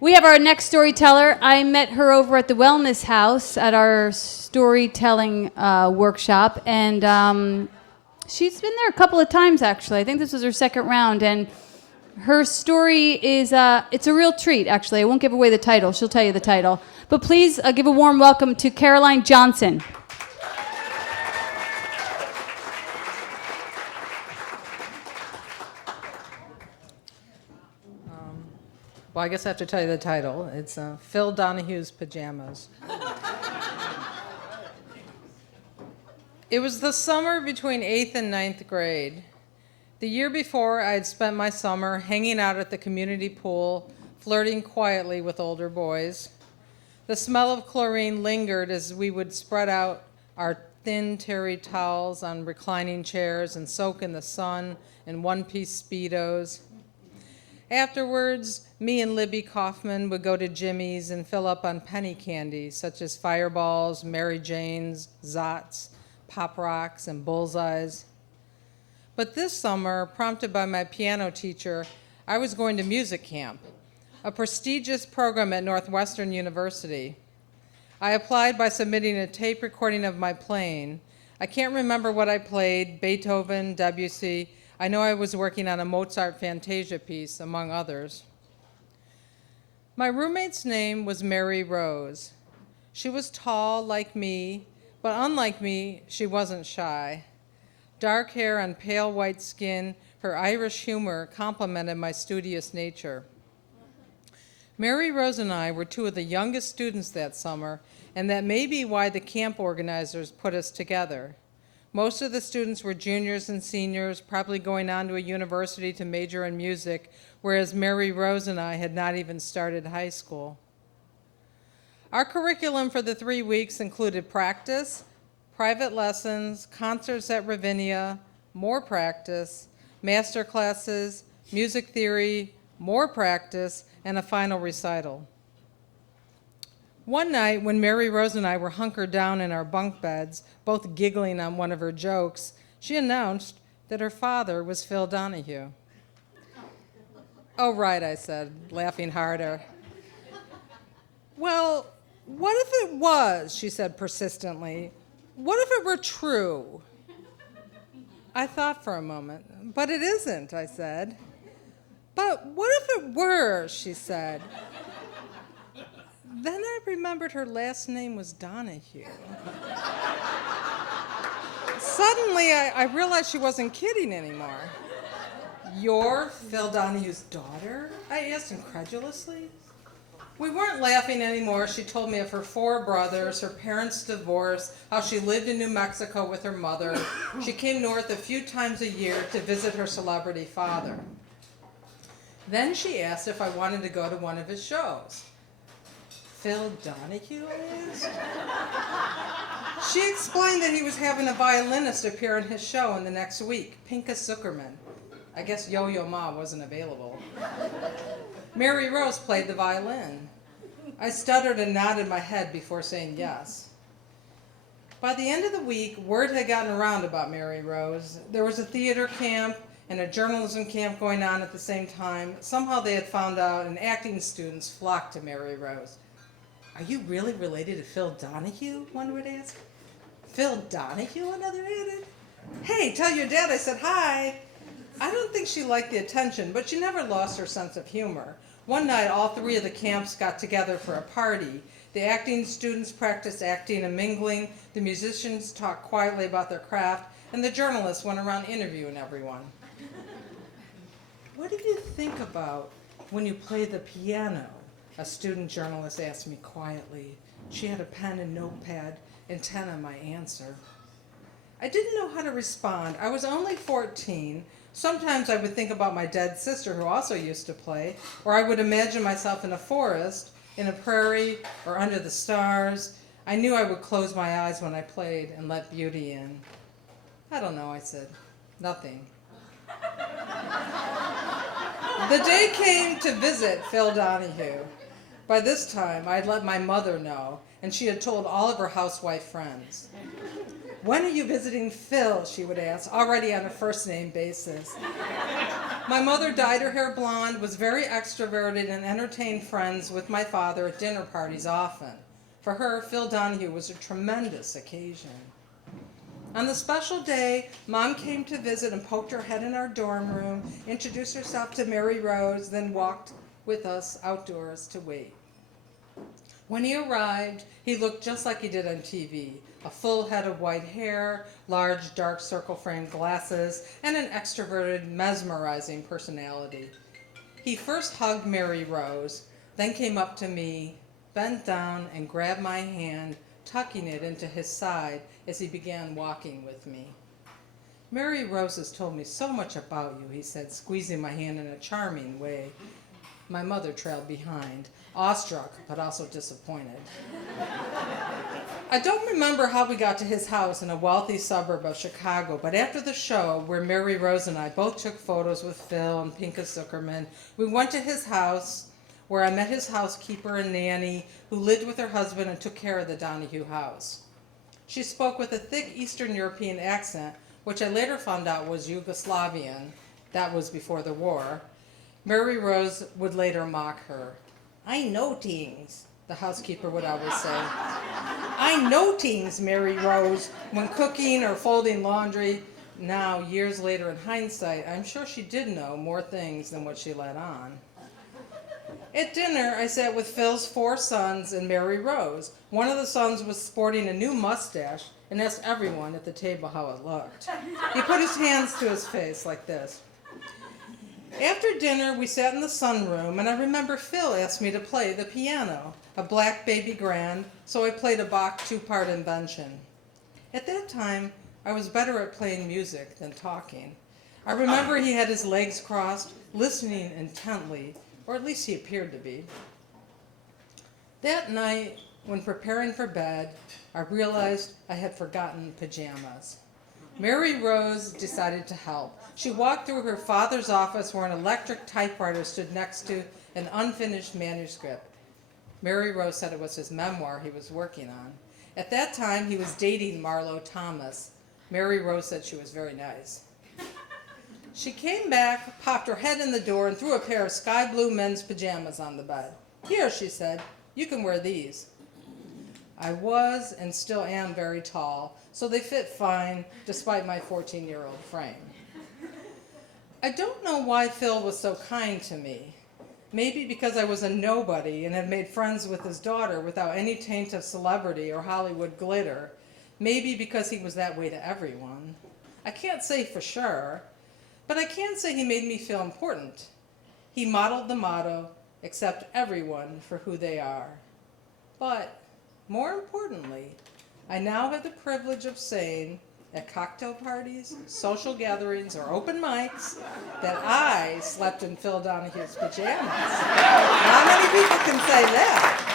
We have our next storyteller. I met her over at the Wellness House at our storytelling workshop, and she's been there a couple of times, actually. I think this was her second round, and her story is, it's a real treat, actually. I won't give away the title. She'll tell you the title. But please give a warm welcome to Carolyn Johnson. Well, I guess I have to tell you the title. It's Phil Donahue's Pajamas. It was the summer between 8th and 9th grade. The year before, I had spent my summer hanging out at the community pool, flirting quietly with older boys. The smell of chlorine lingered as we would spread out our thin terry towels on reclining chairs and soak in the sun in one-piece Speedos. Afterwards, me and Libby Kaufman would go to Jimmy's and fill up on penny candy, such as Fireballs, Mary Janes, Zots, Pop Rocks, and Bullseyes. But this summer, prompted by my piano teacher, I was going to music camp, a prestigious program at Northwestern University. I applied by submitting a tape recording of my playing. I can't remember what I played, Beethoven, Debussy. I know I was working on a Mozart Fantasia piece, among others. My roommate's name was Mary Rose. She was tall like me, but unlike me, she wasn't shy. Dark hair and pale white skin, her Irish humor complemented my studious nature. Mary Rose and I were two of the youngest students that summer, and that may be why the camp organizers put us together. Most of the students were juniors and seniors, probably going on to a university to major in music, whereas Mary Rose and I had not even started high school. Our curriculum for the 3 weeks included practice, private lessons, concerts at Ravinia, more practice, master classes, music theory, more practice, and a final recital. One night, when Mary Rose and I were hunkered down in our bunk beds, both giggling on one of her jokes, she announced that her father was Phil Donahue. "Oh, right," I said, laughing harder. "Well, what if it was?" she said persistently. "What if it were true?" I thought for a moment. "But it isn't," I said. "But what if it were?" she said. Then I remembered her last name was Donahue. Suddenly, I realized she wasn't kidding anymore. "You're Phil Donahue's daughter?" I asked incredulously. We weren't laughing anymore. She told me of her 4 brothers, her parents' divorce, how she lived in New Mexico with her mother. She came north a few times a year to visit her celebrity father. Then she asked if I wanted to go to one of his shows. "Phil Donahue?" I asked. She explained that he was having a violinist appear in his show in the next week, Pinka Zuckerman. I guess Yo-Yo Ma wasn't available. Mary Rose played the violin. I stuttered and nodded my head before saying yes. By the end of the week, word had gotten around about Mary Rose. There was a theater camp and a journalism camp going on at the same time. Somehow they had found out, and acting students flocked to Mary Rose. "Are you really related to Phil Donahue?" one would ask. "Phil Donahue?" another added. "Hey, tell your dad I said hi." I don't think she liked the attention, but she never lost her sense of humor. One night, all 3 of the camps got together for a party. The acting students practiced acting and mingling, the musicians talked quietly about their craft, and the journalists went around interviewing everyone. "What do you think about when you play the piano?" a student journalist asked me quietly. She had a pen and notepad, intent on my answer. I didn't know how to respond. I was only 14. Sometimes I would think about my dead sister who also used to play, or I would imagine myself in a forest, in a prairie, or under the stars. I knew I would close my eyes when I played and let beauty in. "I don't know," I said. "Nothing." The day came to visit Phil Donahue. By this time, I had let my mother know, and she had told all of her housewife friends. "When are you visiting Phil?" she would ask, already on a first-name basis. My mother dyed her hair blonde, was very extroverted, and entertained friends with my father at dinner parties often. For her, Phil Donahue was a tremendous occasion. On the special day, Mom came to visit and poked her head in our dorm room, introduced herself to Mary Rose, then walked with us outdoors to wait. When he arrived, he looked just like he did on TV. A full head of white hair, large dark circle-framed glasses, and an extroverted, mesmerizing personality. He first hugged Mary Rose, then came up to me, bent down, and grabbed my hand, tucking it into his side as he began walking with me. "Mary Rose has told me so much about you," he said, squeezing my hand in a charming way. My mother trailed behind, awestruck but also disappointed. I don't remember how we got to his house in a wealthy suburb of Chicago, but after the show, where Mary Rose and I both took photos with Phil and Pinka Zuckerman, we went to his house, where I met his housekeeper and nanny, who lived with her husband and took care of the Donahue house. She spoke with a thick Eastern European accent, which I later found out was Yugoslavian. That was before the war. Mary Rose would later mock her. "I know things," the housekeeper would always say. "I know things, Mary Rose," when cooking or folding laundry. Now, years later in hindsight, I'm sure she did know more things than what she let on. At dinner, I sat with Phil's 4 sons and Mary Rose. One of the sons was sporting a new mustache and asked everyone at the table how it looked. He put his hands to his face like this. After dinner, we sat in the sunroom, and I remember Phil asked me to play the piano, a black baby grand, so I played a Bach 2-part invention. At that time, I was better at playing music than talking. I remember he had his legs crossed, listening intently, or at least he appeared to be. That night, when preparing for bed, I realized I had forgotten pajamas. Mary Rose decided to help. She walked through her father's office where an electric typewriter stood next to an unfinished manuscript. Mary Rose said it was his memoir he was working on. At that time, he was dating Marlo Thomas. Mary Rose said she was very nice. She came back, popped her head in the door, and threw a pair of sky blue men's pajamas on the bed. "Here," she said, "you can wear these." I was and still am very tall, so they fit fine despite my 14-year-old frame. I don't know why Phil was so kind to me. Maybe because I was a nobody and had made friends with his daughter without any taint of celebrity or Hollywood glitter. Maybe because he was that way to everyone. I can't say for sure, but I can say he made me feel important. He modeled the motto, accept everyone for who they are. But more importantly, I now have the privilege of saying at cocktail parties, social gatherings, or open mics that I slept in Phil Donahue's pajamas. Not many people can say that.